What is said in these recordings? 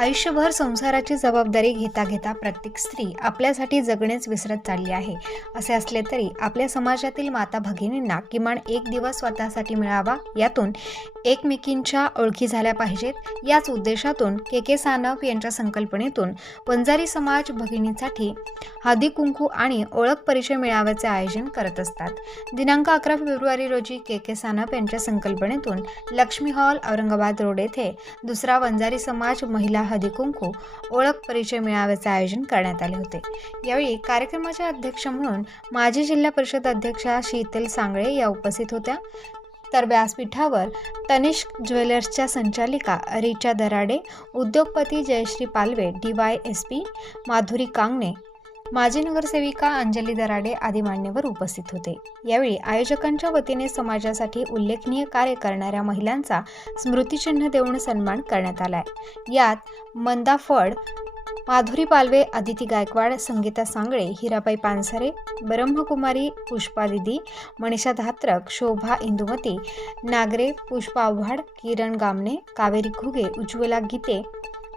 आयुष्यभर संसाराची जबाबदारी घेता घेता प्रत्येक स्त्री आपल्यासाठी जगणेच विसरत चालली आहे. असे असले तरी आपल्या समाजातील माता भगिनींना किमान एक दिवस स्वतःसाठी मिळावा, यातून एकमेकींच्या ओळखी झाल्या पाहिजेत. याच उद्देशातून के सानप यांच्या संकल्पनेतून वंजारी समाज भगिनींसाठी हळदी कुंकू आणि ओळख परिचय मेळाव्याचे आयोजन करत असतात. दिनांक 11 फेब्रुवारी रोजी के सानप यांच्या संकल्पनेतून लक्ष्मी हॉल, औरंगाबाद रोड येथे दुसरा वंजारी समाज महिला हळदी कुंकू ओळख परिचय मेळाव्याचे आयोजन करण्यात आले होते. यावेळी कार्यक्रमाच्या अध्यक्ष म्हणून माजी जिल्हा परिषद अध्यक्षा शीतल सांगळे या उपस्थित होत्या. तर व्यासपीठावर तनिष्क ज्वेलर्सच्या संचालिका रिचा दराडे, उद्योगपती जयश्री पालवे, DYSP माधुरी कांगणे, माजी नगरसेविका अंजली दराडे आदी मान्यवर उपस्थित होते. यावेळी आयोजकांच्या वतीने समाजासाठी उल्लेखनीय कार्य करणाऱ्या महिलांचा स्मृतिचिन्ह देऊन सन्मान करण्यात आलाय. यात मंदा फड, माधुरी पालवे, अदिती गायकवाड, संगीता सांगळे, हिराबाई पानसरे, ब्रह्मकुमारी पुष्पा दिदी, मनीषा धात्रक, शोभा इंदुमती नागरे, पुष्पा आव्हाड, किरण गामणे, कावेरी घुगे, उज्ज्वला गीते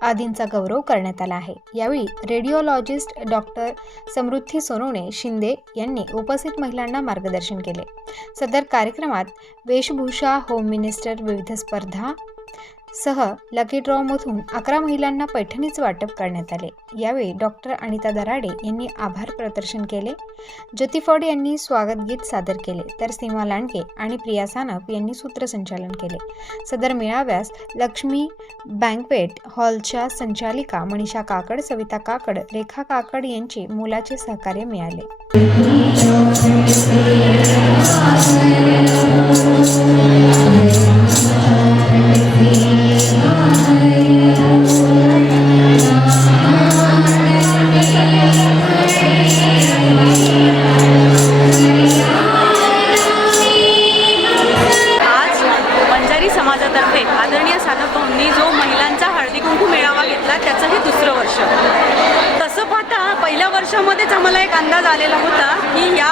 आदींचा गौरव करण्यात आला आहे. यावेळी रेडिओलॉजिस्ट डॉक्टर समृद्धी सोनवणे शिंदे यांनी उपस्थित महिलांना मार्गदर्शन केले. सदर कार्यक्रमात वेशभूषा, होम मिनिस्टर, विविध स्पर्धा सह लकी ड्रॉमधून 11 महिलांना पैठणीचे वाटप करण्यात आले. यावेळी डॉक्टर अनिता दराडे यांनी आभार प्रदर्शन केले. ज्योती फड यांनी स्वागत गीत सादर केले, तर सीमा लांडगे आणि प्रिया सानप यांनी सूत्रसंचालन केले. सदर मेळाव्यास लक्ष्मी बँक्वेट हॉलच्या संचालिका मनीषा काकड, सविता काकड, रेखा काकड यांचे मोलाचे सहकार्य मिळाले. समाजातर्फे आदरणीय सानप भाऊंनी जो महिलांचा हळदी कुंकू मेळावा घेतला, त्याचं हे दुसरं वर्ष. तसं पाहता पहिल्या वर्षामध्येच आम्हाला एक अंदाज आलेला होता की या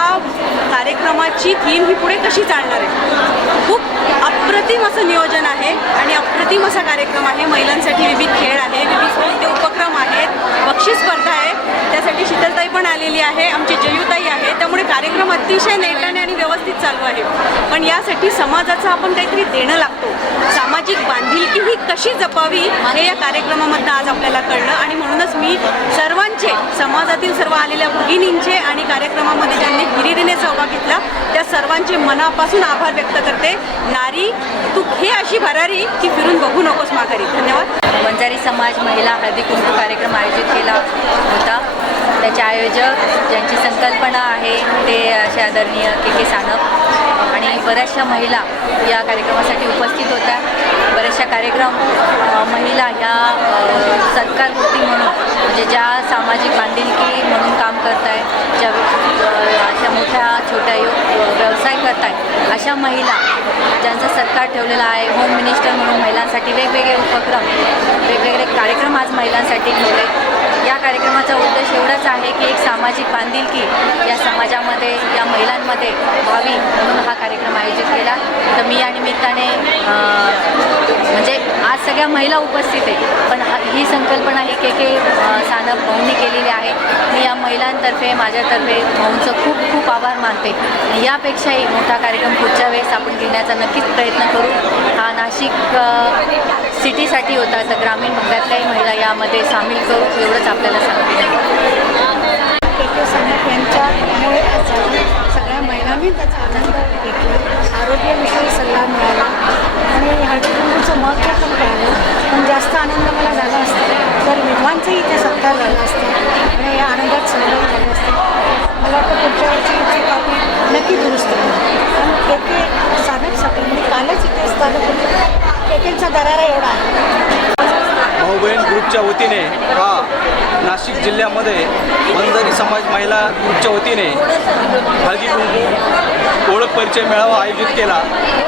कार्यक्रमाची थीम ही पुढे कशी चालणार आहे. खूप अप्रतिम असं नियोजन आहे आणि अप्रतिम असा कार्यक्रम आहे. महिलांसाठी विविध खेळ आहे, विविध कोणते उपक्रम आहेत, बक्षीस स्पर्धा आहे, त्यासाठी शीतलताई पण आलेली आहे, आमची जयूताई आहे. त्यामुळे कार्यक्रम अतिशय नेटाने आणि व्यवस्थित चालू आहे. पण यासाठी समाजाचं आपण काहीतरी देणं लागतो. सामाजिक बांधिलकी ही कशी जपावी हे या कार्यक्रमामधनं आज आपल्याला कळलं आणि म्हणूनच मी सर्वांचे, समाजातील सर्व आलेल्या भगिनींचे आणि कार्यक्रमामध्ये ज्यांनी हिरिरीने सहभाग घेतला त्या सर्वांचे मनापासून आभार व्यक्त करते. नारी तू हे अशी भरारी की फिरून बघू नकोस माघारी. धन्यवाद. वंजारी समाज महिला हळदी कुंकू कार्यक्रम आयोजित केला होता. त्याचे आयोजक ज्यांची संकल्पना आहे ते असे आदरणीय के सानप आणि बऱ्याचशा महिला या कार्यक्रमासाठी उपस्थित होत्या. बऱ्याचशा कार्यक्रम महिला ह्या सत्कारवृत्ती म्हणून, म्हणजे ज्या सामाजिक बांधिलकी म्हणून काम करत आहेत, ज्या अशा मोठ्या छोट्या व्यवसाय करत आहेत, अशा महिला ज्यांचा सत्कार ठेवलेला आहे. होम मिनिस्टर म्हणून महिलांसाठी वेगवेगळे उपक्रम, वेगवेगळे कार्यक्रम आज महिलांसाठी ठेवले. या कार्यक्रमाचा उद्देश एवढाच आहे की एक सामाजिक बांधिलकी या समाजामध्ये, या महिलांमध्ये व्हावी म्हणून हा कार्यक्रम आयोजित केला. तर मी या निमित्ताने म्हणजे आज सगळ्या महिला उपस्थित आहे, पण ही संकल्पना ही के सानप भाऊंनी केलेली आहे. मी या महिलांतर्फे, माझ्यातर्फे भाऊंचं खूप खूप आभार मानते. यापेक्षाही मोठा कार्यक्रम पुढच्या वेळेस आपण घेण्याचा नक्कीच प्रयत्न करू. हा नाशिक सिटीसाठी होता, तर ग्रामीण भागातल्याही महिला यामध्ये सामील करू एवढंच आपल्याला सांगते. के सानप यांच्यामुळे सगळ्या महिलांनी त्याचा आनंद घेतला. आरोग्याविषयी सल्ला मिळाला आणि हळदी कुंकूचं महत्त्व पण कळलं. पण जास्त आनंद मला झाला असता तर विद्वांचंही इथे सत्कार झाला असतं आणि या आनंदात सहभागी झालं असतं. मला वाटतं पुढच्या वर्षी कॉपी नक्की दुरुस्त होईल. पण के सानपसाठी मी कालच इथे असताना केकेचा दरारा एवढा आहे. भाऊ बहीण ग्रुपच्या वतीने हा नाशिक जिल्ह्यामध्ये वंजारी समाज महिला ग्रुपच्या वतीने हळदी कुंकू ओळख परिचय मेळावा आयोजित केला.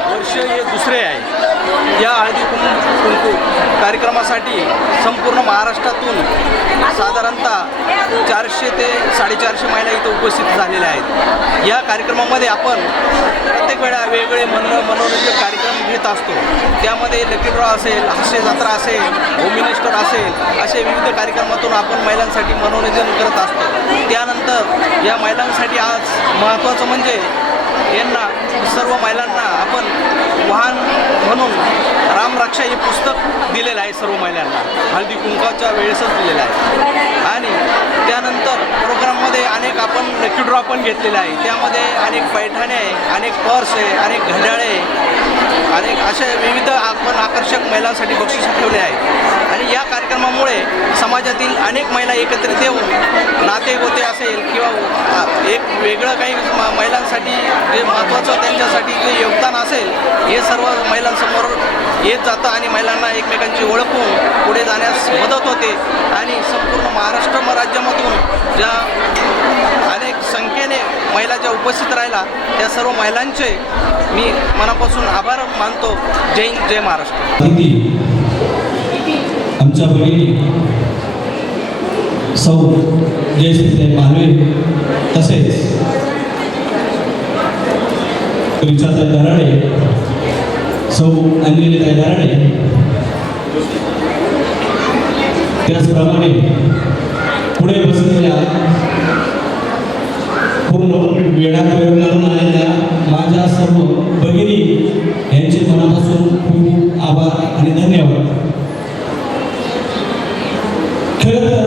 वर्ष हे दुसरे आहे. या हळदी कुंकू कार्यक्रमासाठी संपूर्ण महाराष्ट्रातून साधारणतः 400 ते 450 महिला इथं उपस्थित झालेल्या आहेत. या कार्यक्रमामध्ये आपण प्रत्येक वेळा वेगवेगळे मनोरंजक कार्यक्रम घेत असतो. त्यामध्ये लकी ड्रॉ असेल, हास्य जत्रा असेल, होम मिनिस्टर असेल, असे विविध कार्यक्रमातून आपण महिलांसाठी मनोरंजन करत असतो. त्यानंतर या महिलांसाठी आज महत्त्वाचं म्हणजे यांना सर्व महिलांना आपण वाहन म्हणून रामरक्षा हे पुस्तक दिलेलं आहे. सर्व महिलांना हळदी कुंकाच्या वेळेसच दिलेलं आहे. आणि त्यानंतर प्रोग्राममध्ये अनेक आपण लकी ड्रॉ पण घेतलेला आहे. त्यामध्ये अनेक पैठणे आहे, अनेक पर्स आहे, अनेक घड्याळे, अनेक अशा विविध आपण आकर्षक महिलांसाठी बक्षिसं ठेवले आहेत. आणि या कार्यक्रमामुळे समाजातील अनेक महिला एकत्रित येऊन नातेगोते असेल किंवा एक वेगळं काही महिलांसाठी जे महत्त्वाचं त्यांच्यासाठी जे योगदान असेल हे सर्व महिलांसमोर येत जातं आणि महिलांना एकमेकांची ओळख होऊन पुढे जाण्यास मदत होते. आणि संपूर्ण महाराष्ट्र राज्यामधून ज्या अनेक संख्येने महिला ज्या उपस्थित राहिला त्या सर्व महिलांचे मी मनापासून आभार मानतो. जय हिंद, जय महाराष्ट्र. आमच्या भगिनी सौ जयश्रीताई मालवे तसेच रिचाताई दराडे, सौ अंजलीताई दराडे, त्याचप्रमाणे पुढे बसलेल्या पूर्ण वेळात वेळ करून आलेल्या माझ्या सर्व भगिनी यांचे मनापासून खूप आभार आणि धन्यवाद. खरं तर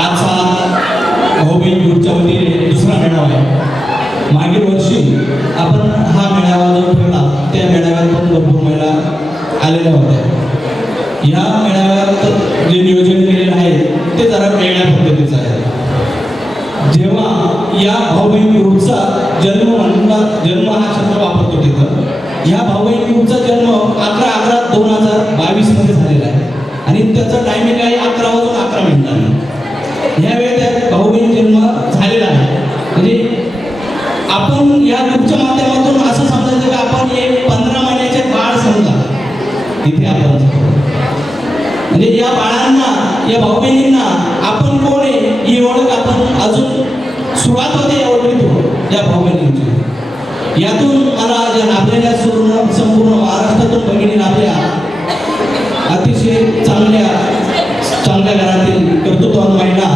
आजचा भाऊबीज ग्रुपच्या वतीने दुसरा मेळावा आहे. मागील वर्षी आपण हा मेळावा जो ठेवला त्या मेळाव्यात पण भरपूर महिला आलेल्या होत्या. ह्या मेळाव्यात जे नियोजन केलेलं आहे ते जरा वेगळ्या पद्धतीचं आहे. जेव्हा या भाऊबीज ग्रुपचा जन्म हा शब्द वापरतो तिथं, ह्या भाऊबीज ग्रुपचा जन्म 11/11/2022 मध्ये झालेला आहे आणि त्याचं टायमिंग आहे 11:11 ह्यावेळी त्या भाऊबीज जन्म झालेला आहे. म्हणजे आपण या ग्रुपच्या माध्यमातून असं समजायचं की आपण एक 15 महिन्याचे बाळ समजा इथे आपण, म्हणजे या बाळांना, या भाऊ बहिणींना आपण कोण आहे ही ओळख आपण अजून सुरुवात होते ओळखतो या भाऊ बहिणींची. यातून मला ज्या लाभलेल्या संपूर्ण महाराष्ट्रातून भगिनी लाभल्या, अतिशय चांगल्या घरातील कर्तृत्ववान महिला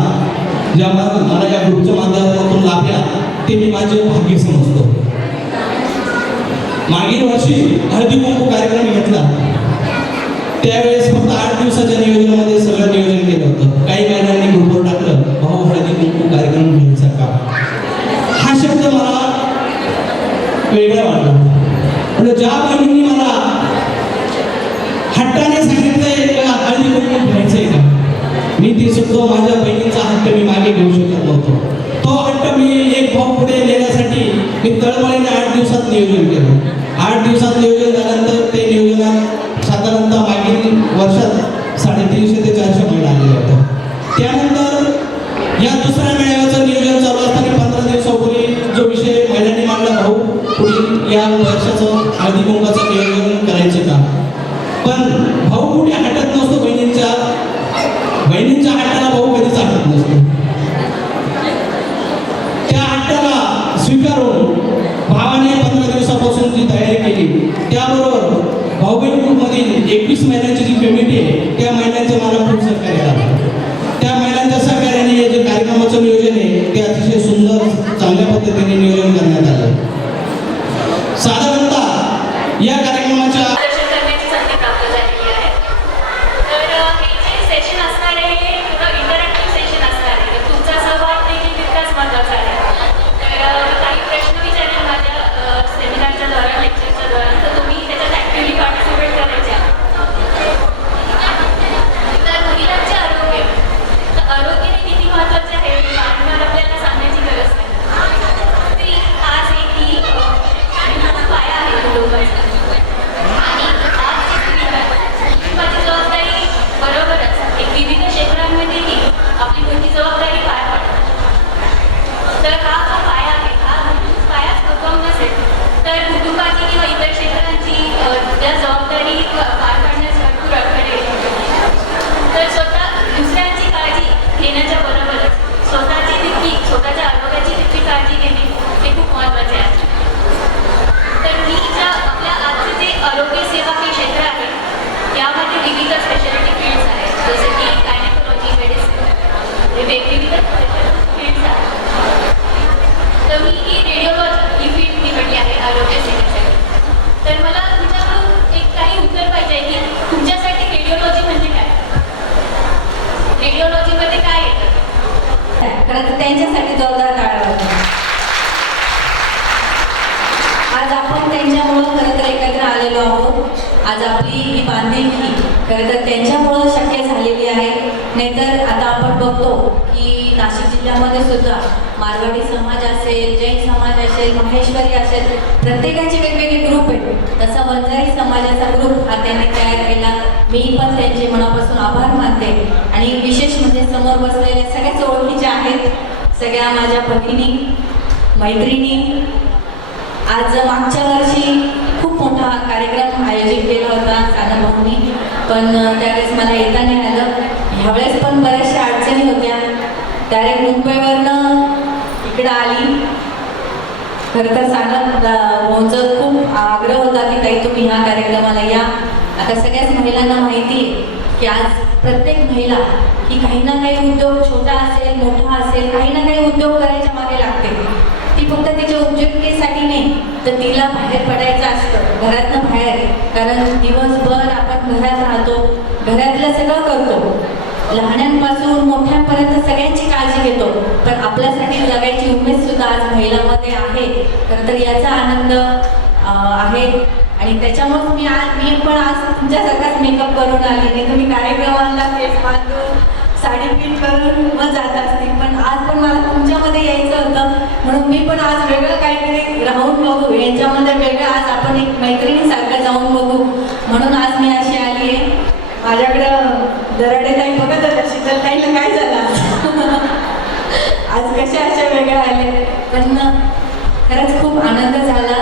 ज्या मला या ग्रुपच्या माध्यमातून लाभल्या ते मी माझे भाग्य समजतो. मागील वर्षी हळदी कुंकू कार्यक्रम घेतला त्यावेळेस फक्त 8 दिवसाच्या नियोजनामध्ये सगळं नियोजन केलं होतं. काही महिलांनी ग्रुपवर टाकलं भाऊ हळदी कुंकू कार्यक्रम घ्यायचा का. हा शब्द मला वेगळा वाटला. म्हणजे ज्या बहिणींनी मला हट्टाने सांगितलंय का हळदी कुंकू घ्यायचंय का, मी ते सुद्धा माझ्या बहिणीचा हट्ट मी मागे घेऊ शकत नव्हतो. तो हट्ट मी एक भाऊ पुढे नेण्यासाठी मी तळमळीने 8 दिवसात नियोजन केलं. 8 दिवसात नियोजन झाल्यानंतर ते नियोजनात साधारणतः मागील वर्षात 350 ते 400 महिला आलेल्या होत्या. त्यानंतर या दुसऱ्या मेळाव्याचं नियोजन चालू असताना 15 दिवसापूर्वी जो विषय महिलांनी मांडला, भाऊ पुढील या वर्षाचं हळदी कुंकाचं नियोजन करायचं का. पण भाऊ कुठे हटत नसतो, बहिणींच्या हट्टाला भाऊ कधीच हटत नसतो. त्या हट्टाला स्वीकारून भावाने 15 दिवसापासून जी तयारी केली त्याबरोबर भाऊबीज ग्रुपमधील 21 महिन्यांची जी कमिटी आहे त्या महिलांचे मला खूप सहकार्य झालं. त्या महिलांच्या सहकार्याने हे जे कार्यक्रमाचं नियोजन आहे ते अतिशय सुंदर चांगल्या पद्धतीने नियोजन करण्यात आलं. साधारणतः या कार्यक्रमाच्या आरोग्य किती महत्त्वाचे आहे हे आपल्याला सांगण्याची गरज नाही. आज आज आपली ही बांधिलकी खरं तर त्यांच्यामुळं शक्य झालेली आहे. नाहीतर आता आपण बघतो की नाशिक जिल्ह्यामध्ये सुद्धा मारवाडी समाज असेल, जैन समाज असेल, माहेश्वरी असेल, प्रत्येकाचे वेगवेगळे ग्रुप आहेत. तसा वंजारी समाजाचा ग्रुप हा त्यांनी तयार केला. मी पण त्यांचे मनापासून आभार मानते. आणि विशेष म्हणजे समोर बसलेल्या सगळ्याच ओळखीच्या आहेत, सगळ्या माझ्या भगिनी, मैत्रिणी. आज मागच्या वर्षी खूप मोठा कार्यक्रम आयोजित केला होता सानभाऊंनी, पण त्यावेळेस मला येता नाही आलं. ह्यावेळेस पण बऱ्याचशा अडचणी होत्या. डायरेक्ट मुंबईवरनं इकडं आली. खरं तर भाऊंचं खूप आग्रह होता की ताई तुम्ही ह्या कार्यक्रमाला या. आता सगळ्याच महिलांना माहिती आहे की आज प्रत्येक महिला ही काही ना काही उद्योग, छोटा असेल मोठा असेल, काही ना काही उद्योग करायच्या मागे लागते. ती फक्त तिच्या उपजीविकेसाठी नाही तर तिला बाहेर पडायचं असतं, घरातनं बाहेर. कारण दिवसभर आपण घरात राहतो, घरातलं सगळं करतो, लहानांपासून मोठ्यांपर्यंत सगळ्यांची काळजी घेतो, पण आपल्यासाठी जगायची उमेद सुद्धा आज महिलांमध्ये आहे. खरं तर याचा आनंद आहे. आणि त्याच्यामुळे मी पण आज तुमच्यासारखाच मेकअप करून आली. नाही तुम्ही कार्यक्रमाला केस बांधून साडी पिन करून मग जात असतील, पण आज पण मला तुमच्यामध्ये यायचं होतं. म्हणून मी पण आज वेगळं काहीतरी राहून बघू, यांच्यामध्ये वेगळं आज आपण एक मैत्रिणीसारखं जाऊन बघू म्हणून आज मी अशी आली आहे. माझ्याकडं दराडेताई बघत होत्या, शीतलताईला काय झालं आज कशा अशा वेगळ्या आले. पण खरंच खूप आनंद झाला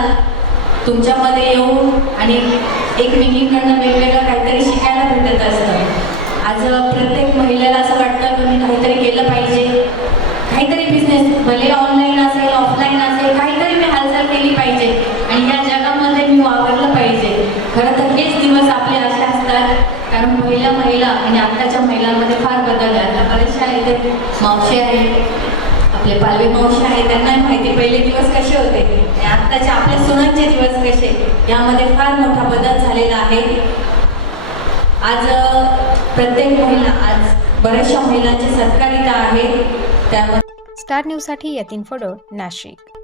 तुमच्यामध्ये येऊन आणि एकमेकींकडनं वेगवेगळं काहीतरी शिकायला भेटत असतं. आज प्रत्येक महिलेला असं वाटतं की मी काहीतरी केलं पाहिजे, काहीतरी बिझनेस भले ऑनलाईन असेल ऑफलाईन असेल, काहीतरी मी हालचाल केली पाहिजे आणि या जगामध्ये मी वावरलं पाहिजे. खरं तर हेच दिवस आपले असे असतात, कारण पहिल्या महिला आणि आत्ताच्या महिलांमध्ये फार बदल आहे. आता बऱ्याचशा इथे मावशी आहेत, आपले पालवी मावशी आहेत, त्यांना माहिती पहिले दिवस कसे होते आणि आत्ताचे आपले सुनांचे दिवस कसे, यामध्ये फार मोठा बदल झालेला आहे. आज प्रत्येक महिला, आज बऱ्याचशा महिलांचे सत्कारिता आहेत. त्यामध्ये स्टार न्यूजसाठी यतीन फडोळ, नाशिक.